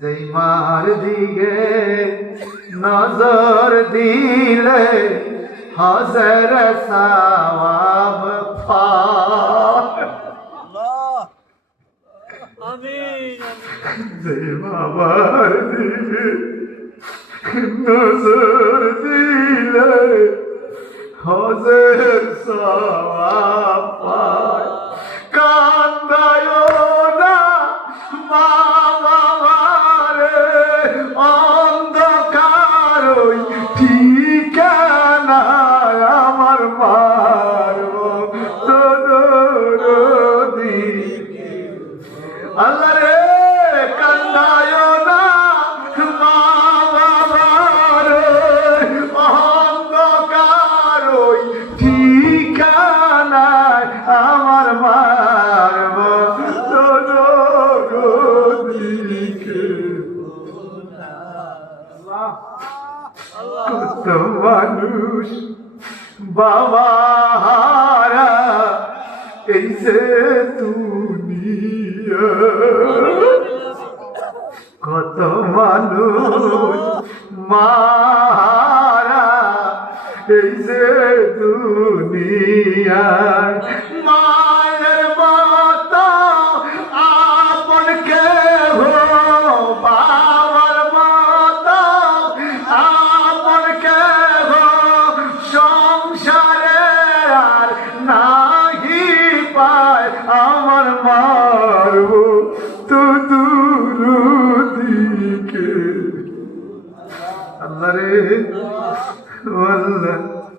যেই মার দিকে নজর দিলে হজর সওয়াব পায়। আমিন যে বাবার দিকে নজর দিলে হজর সওয়াব আল্লাহ রে কান্দায় না মা বাবার। অন্ধকার ওই ঠিকানায় আমার মারব কত মানুষ বাবা এই সে দুনিয়া কত মানুষ মারা এই যে দুনিয়ায় আমার মারব তো দূর দিকে আল্লাহ রে আল্লাহ।